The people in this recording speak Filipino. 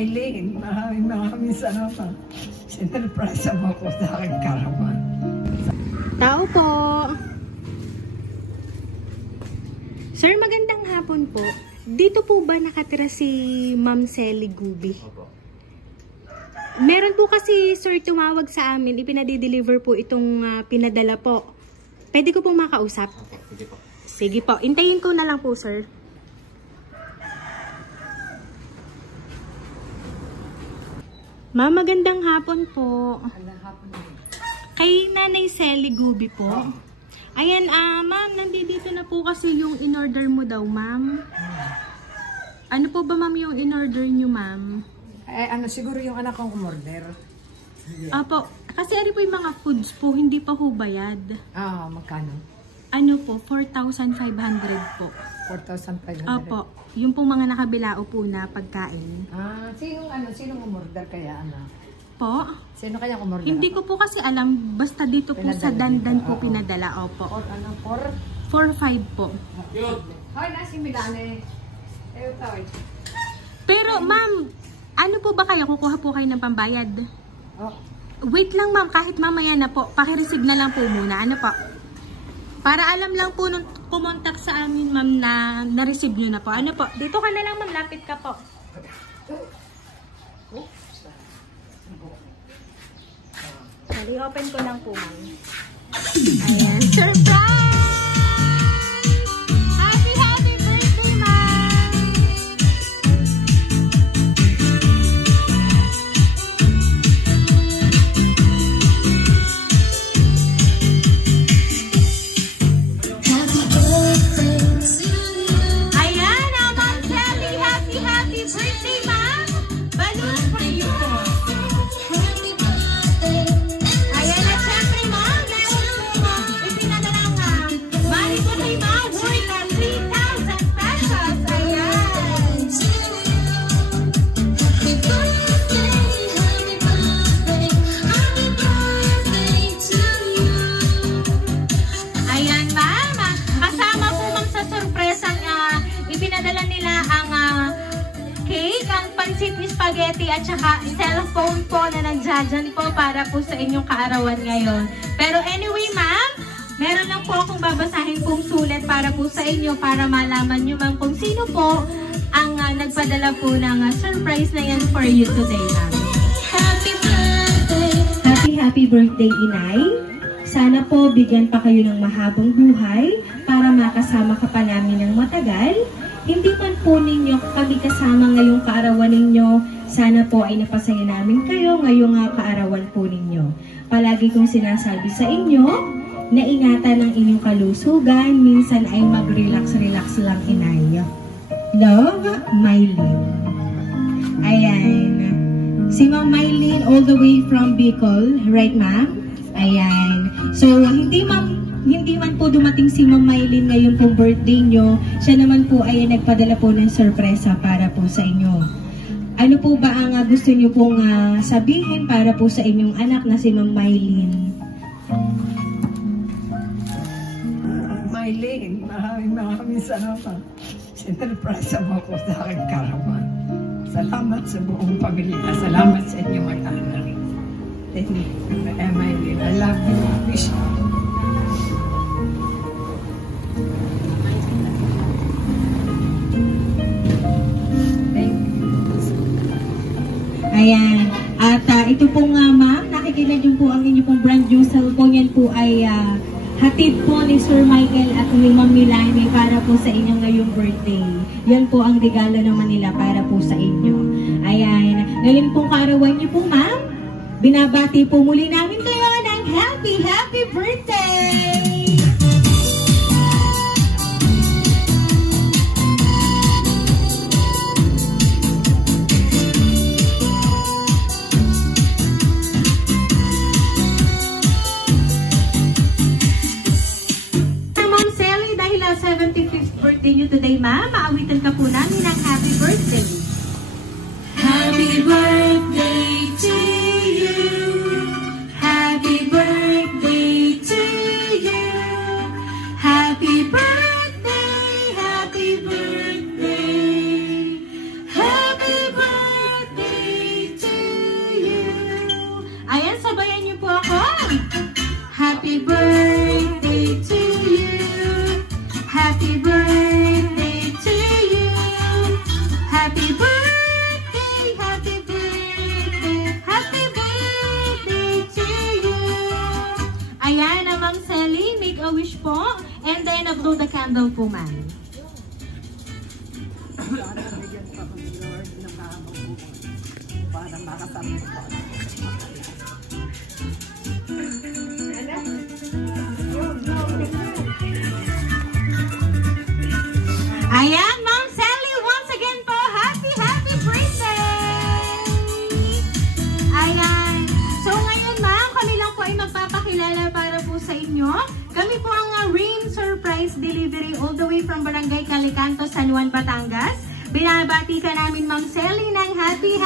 Maylene, maraming salamat. Sinurpresa mo ko sa aking karawan. Tao po. Sir, magandang hapon po. Dito po ba nakatira si Ma'am Selly Gubi? Opo. Meron po kasi, sir, tumawag sa amin. Ipinadi-deliver po itong pinadala po. Pwede ko pong makausap? Opo, sige po. Sige po. Intayin ko na lang po, sir. Ma'am, magandang hapon po. Kay Nanay Selly Gubi po. Ayan, ma'am, nandito na po kasi yung in-order mo daw, ma'am. Ano po ba, ma'am, yung in-order nyo, ma'am? Siguro yung anak kong umorder. Apo, kasi ano po yung mga foods po, hindi pa ho bayad. Magkano? Ano po, 4,500 po. 4,500? Apo, yung pong mga nakabilao po na pagkain. Sinong umorder kaya, anak? Po? Sino kaya umorder? Hindi ko po kasi alam, basta dito po sa Dandan po pinadala. Opo. 4,500 po. Hoy, nasi Milane. Pero ma'am, ano po ba kayo? Kukuha po kayo ng pambayad? Wait lang ma'am, kahit mamaya na po. Pakireceive na lang po muna. Ano po? Para alam lang po nung kumontak sa amin ma'am na na-receive nyo na po. Ano po? Dito ka na lang ma'am, lapit ka po. Sorry, open ko lang po ma'am. Ayan, surprise! Happy birthday ma'am! Ayan, Ma'am Selly, happy birthday ma'am! Balloon for you po! Ayan, at syempre ma'am, meron po ipinadalang money po kay ma'am worth na 3,000 pesos. Ayan. Ayan ma'am, kasama po ma'am sa sorpresang ipinadala nila ang cake, ang pancit spaghetti at saka cellphone po na nagjajan po para po sa inyong kaarawan ngayon. Pero anyway ma'am, meron lang po akong babasahin pong sulat para po sa inyo para malaman nyo ma'am kung sino po ang nagpadala po ng surprise na yan for you today ma'am. Happy birthday Inay! Sana po bigyan pa kayo ng mahabang buhay para makasama ka pa namin ng matagal. Hindi man po ninyo kami kasama ngayong kaarawan ninyo, sana po ay napasaya namin kayo ngayong kaarawan po ninyo. Palagi kong sinasabi sa inyo na ingatan ang inyong kalusugan, minsan ay mag-relax-relax lang Inay. Love, Mylene. Ayan. Si Ma'am Mylene all the way from Bicol, right ma'am? Ayan. So, hindi man po dumating si Ma'am Mylene ngayon pong birthday nyo. Siya naman po ay nagpadala po ng sorpresa para po sa inyo. Ano po ba ang gusto nyo pong sabihin para po sa inyong anak na si Ma'am Mylene? Maylene, maraming salamat. Sinurpresa mo ko sa aking karawan. Salamat sa buong pamilya. Salamat sa inyong mga anak. Thank you. Maylene, I love you. Wish you. Ayan. At ito po nga ma'am, nakikita nyo po ang inyo pong brand new cellphone. Yan po ay hatid po ni Sir Michael at ni Ma'am Milani para po sa inyo ngayong birthday. Yan po ang regalo naman nila para po sa inyo. Ayan. Ngayon pong kaarawan nyo po ma'am, binabati po muli namin kayo ng happy birthday! Ma'am Selly, dahil 75th birthday nyo today ma'am, maawitan ka po namin ng happy birthday. Happy birthday to you. Happy birthday to you. Happy birthday, happy birthday. Happy birthday daw po, ma'am? Sana bigyan pa ko ni Lord ng mahabang buhay para makatamit ko. Ayan, Ma'am Sally, once again po, happy birthday! Ayan. So ngayon, ma'am, kami lang po ay magpapakilala para po sa inyo. Kami po ang Rain Surprise Delivery all the way from Barangay Calicanto, San Juan, Batangas. Binabati ka namin, Ma'am Sally, ng happy